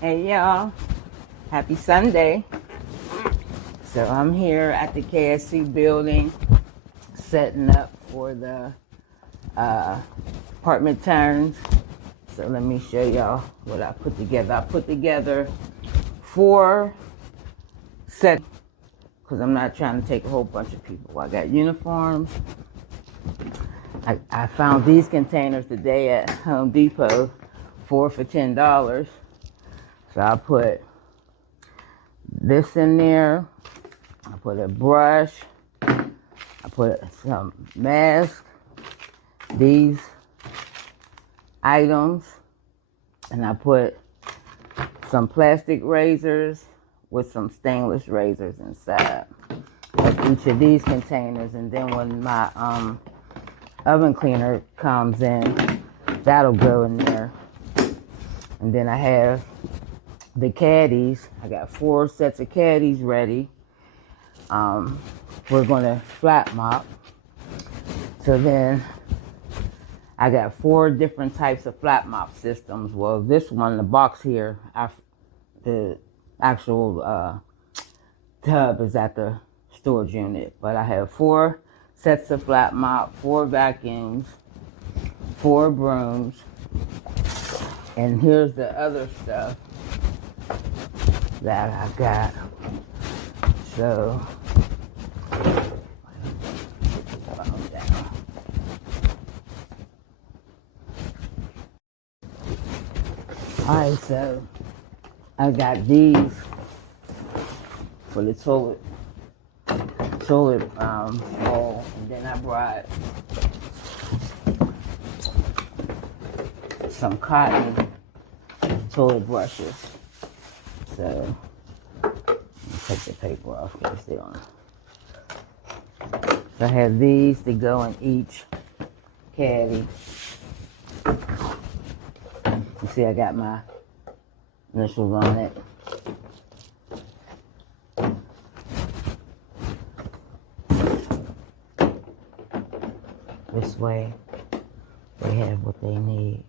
Hey y'all, happy Sunday. So I'm here at the KSC building setting up for the apartment turns. So let me show y'all what I put together. I put together 4 sets because I'm not trying to take a whole bunch of people. I got uniforms. I found these containers today at Home Depot, 4 for $10. So I put this in there. I put a brush. I put some masks, these items, and I put some plastic razors with some stainless razors inside of each of these containers. And then when my oven cleaner comes in, that'll go in there. And then I have the caddies. I got 4 sets of caddies ready. We're gonna flat mop. So then I got 4 different types of flat mop systems. Well, this one, the box here, the actual tub is at the storage unit. But I have 4 sets of flat mop, 4 vacuums, 4 brooms, and here's the other stuff that I got. So alright, so I got these for the toilet bowl, and then I brought some cotton toilet brushes. So take the paper off because they don't. So I have these to go in each caddy. You see, I got my initials on it. This way, they have what they need.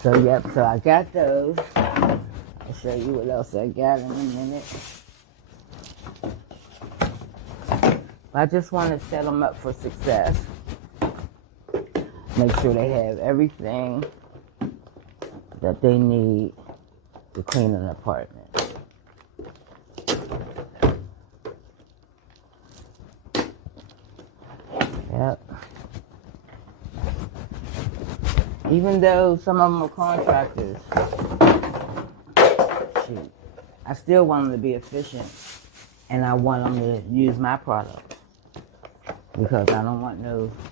So, yep, so I got those. I'll show you what else I got in a minute. I just want to set them up for success. Make sure they have everything that they need to clean an apartment. Yep. Even though some of them are contractors, shoot, I still want them to be efficient, and I want them to use my product because I don't want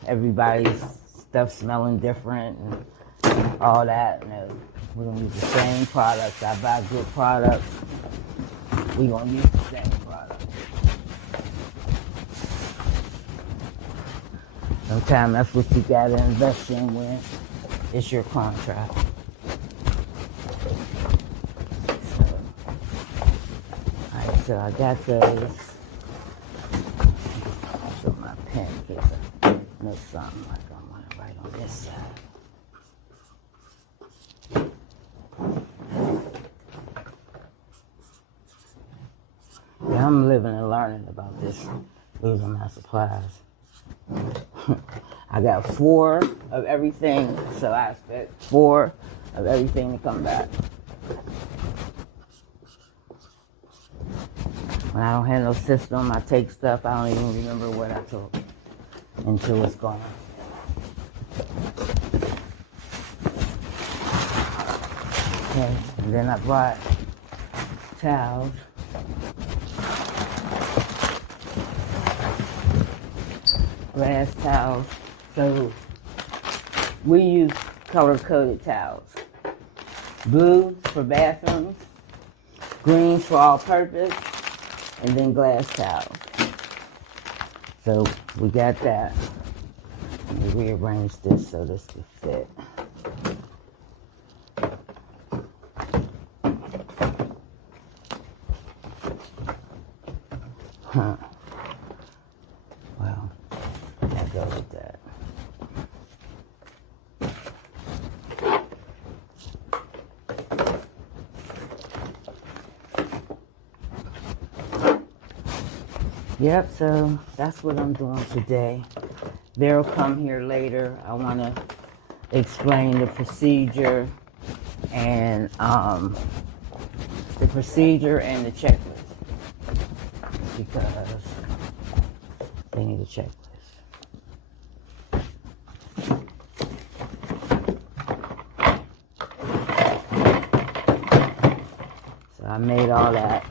everybody's stuff smelling different and all that. No, we're gonna use the same products. I buy good products. We're gonna use the same product. Sometimes that's what you gotta invest in when it's your contract. Alright, so I got those. Show my pen in case I know something like I want to write on this side. Yeah, I'm living and learning about this, losing my supplies. I got 4 of everything, so I expect 4 of everything to come back. When I don't have no system, I take stuff, I don't even remember what I took until it's gone. Okay, and then I brought towels. Glass towels. So we use color-coded towels. Blue for bathrooms, greens for all-purpose, and then glass towels. So we got that. Let me rearrange this so this can fit. Well, go with that. Yep, so that's what I'm doing today. They'll come here later. I want to explain the procedure and the checklist because they need a checklist. So I made all that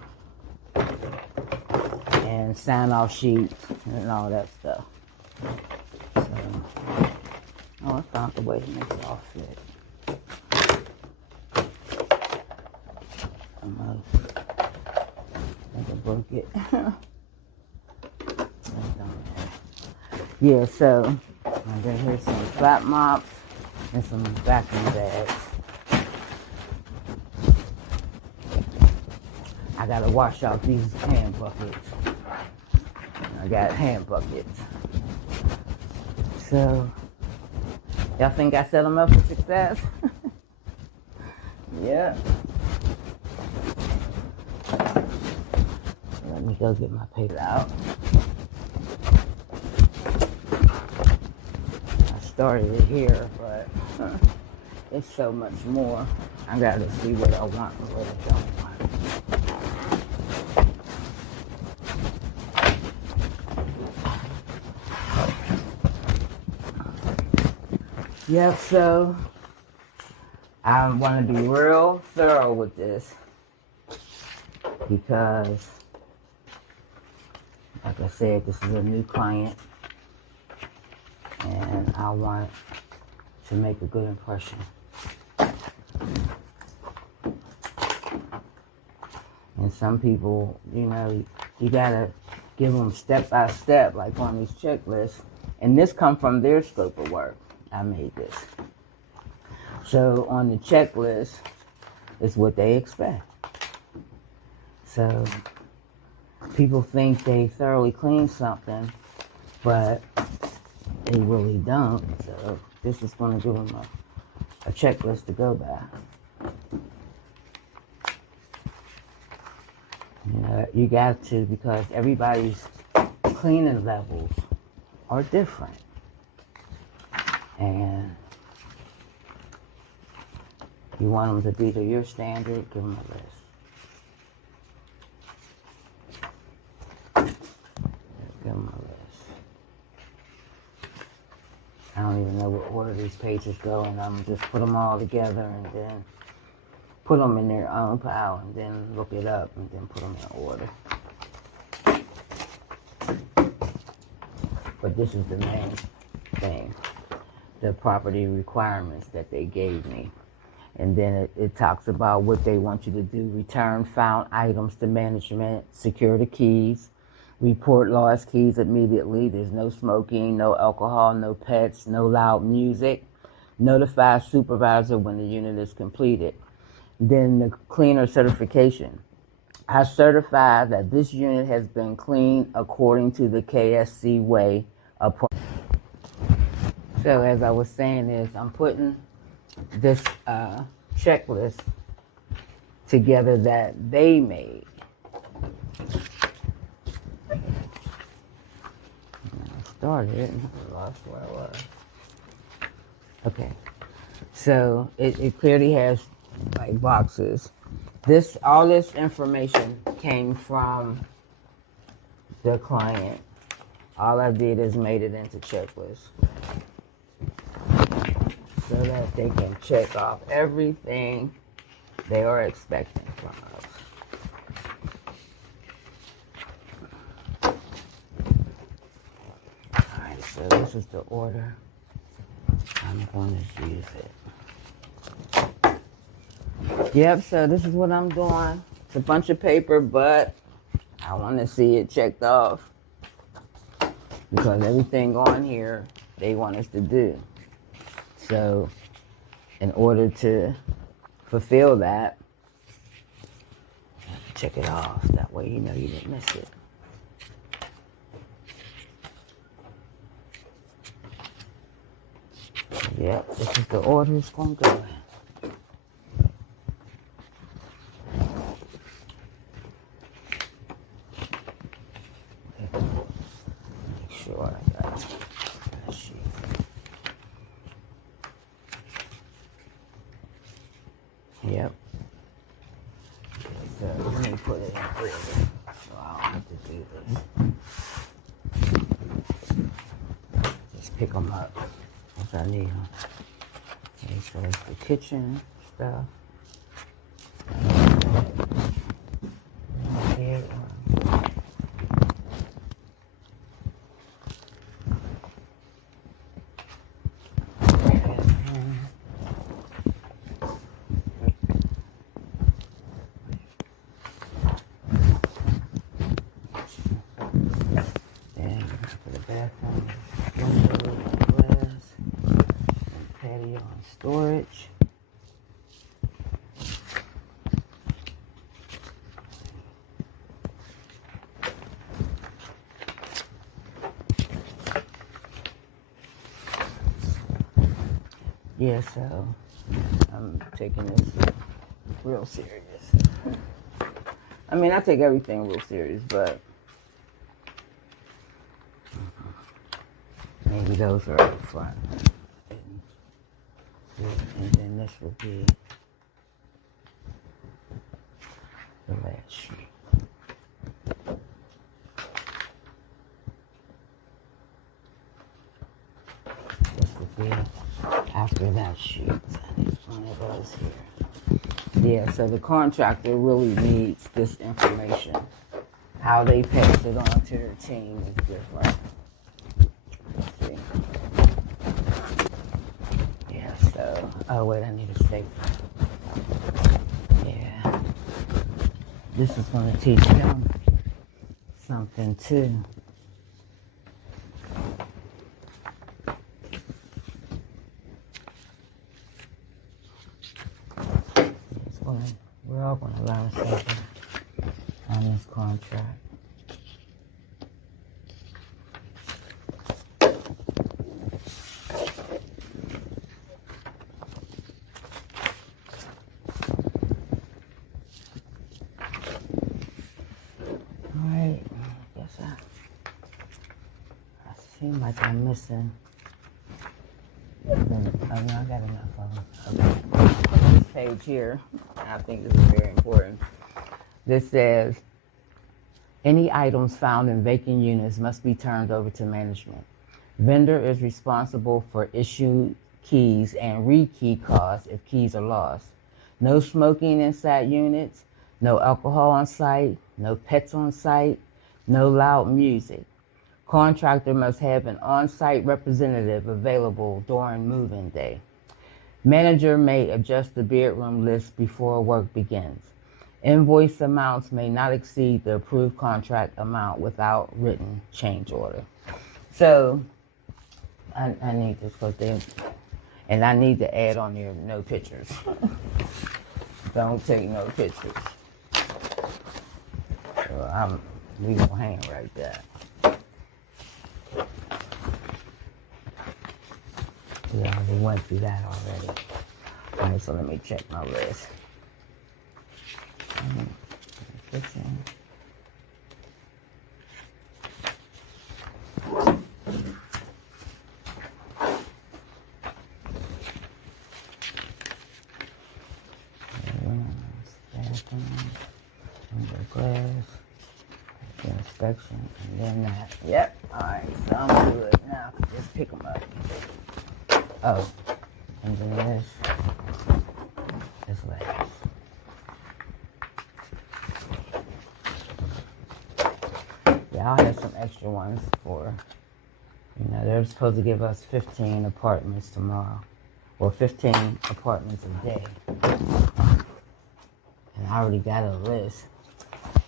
and sign off sheets and all that stuff. So, I found the way to make it all fit. I think I broke it. Yeah, so I'm gonna hear some flat mops and some vacuum bags. I gotta wash out these hand buckets. I got hand buckets. So, y'all think I set them up for success? Yeah. Let me go get my paper out. I started it here, but it's so much more. I gotta see what I want and what I don't want. Yep, so I want to be real thorough with this because, like I said, this is a new client and I want to make a good impression. And some people, you know, you gotta give them step by step, like on these checklists. And this comes from their scope of work. I made this. So on the checklist is what they expect. So people think they thoroughly clean something, but they really don't. So this is going to give them a checklist to go by. You know, you got to, because everybody's cleaning levels are different. And you want them to be to your standard, give them a list. Give them a list. I don't even know what order these pages go, and I'm just put them all together and then put them in their own pile and then look it up and then put them in order. But this is the main thing. The property requirements that they gave me. And then it talks about what they want you to do. Return found items to management, secure the keys, report lost keys immediately. There's no smoking, no alcohol, no pets, no loud music. Notify supervisor when the unit is completed. Then the cleaner certification. I certify that this unit has been cleaned according to the KSC way. So as I was saying is, I'm putting this checklist together that they made. I started it and I lost where I was. Okay, so it clearly has like boxes. All this information came from the client. All I did is made it into checklists, so that they can check off everything they are expecting from us. Alright, so this is the order. I'm going to use it. Yep, so this is what I'm doing. It's a bunch of paper, but I want to see it checked off because everything on here they want us to do. So in order to fulfill that, check it off. That way you know you didn't miss it. Yep, this is the order it's gonna go in. Make sure I got that sheet. Yep. So let me put it in here so I don't have to do this. Just pick them up as I need them. Okay, so it's the kitchen stuff. Here, storage. Yeah, so I'm taking this real serious. I mean, I take everything real serious, but maybe those are up front. And then this will be the last sheet. This will be after that sheet. I need one of those here. Yeah, so the contractor really needs this information. How they pass it on to their team is different. Let's see. Yeah, so, oh wait, I need a stapler. Yeah. This is going to teach them something too. We're all going to learn something on this contract. Alright, I guess I seem like I'm missing. Oh no, I got enough of them. Okay. This page here, I think this is very important. This says, any items found in vacant units must be turned over to management. Vendor is responsible for issued keys and re-key costs if keys are lost. No smoking inside units, no alcohol on site, no pets on site, no loud music. Contractor must have an on-site representative available during move-in day. Manager may adjust the bedroom list before work begins. Invoice amounts may not exceed the approved contract amount without written change order. So, I need this because and I need to add on here no pictures. Don't take no pictures. So we gonna hang it right there. Yeah, we went through that already. Alright, so let me check my list. Kitchen. Glass, inspection, and then that. Yep. Alright, so I'm good now. Just pick them up. Oh, and then this last. Yeah, I'll have some extra ones for, they're supposed to give us 15 apartments tomorrow, or 15 apartments a day. And I already got a list,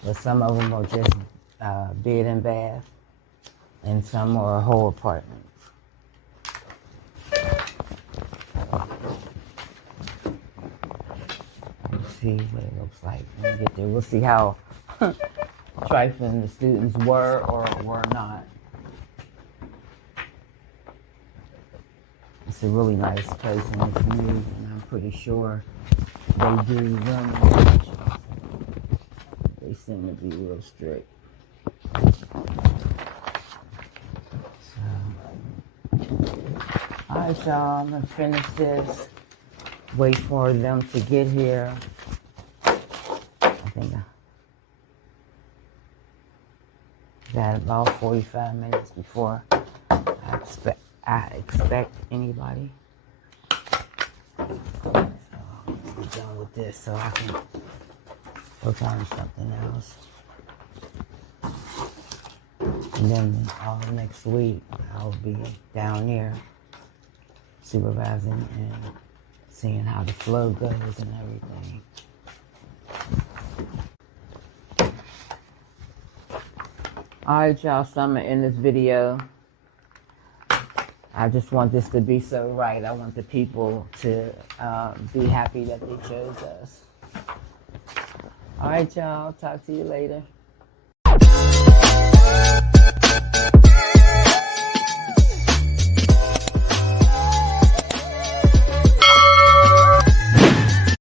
but some of them are just bed and bath, and some are whole apartments. Let's see what it looks like when we get there. We'll see how trifling the students were or were not. It's a really nice place and it's new, and I'm pretty sure they do run inspections. They seem to be real strict. Alright, y'all, I'm gonna finish this. Wait for them to get here. I think I got about 45 minutes before I expect anybody. So let's get done with this so I can work on something else. And then all next week I'll be down there supervising and seeing how the flow goes and everything. Alright, y'all, so I'm gonna end this video. I just want this to be so right. I want the people to be happy that they chose us. Alright, y'all, talk to you later.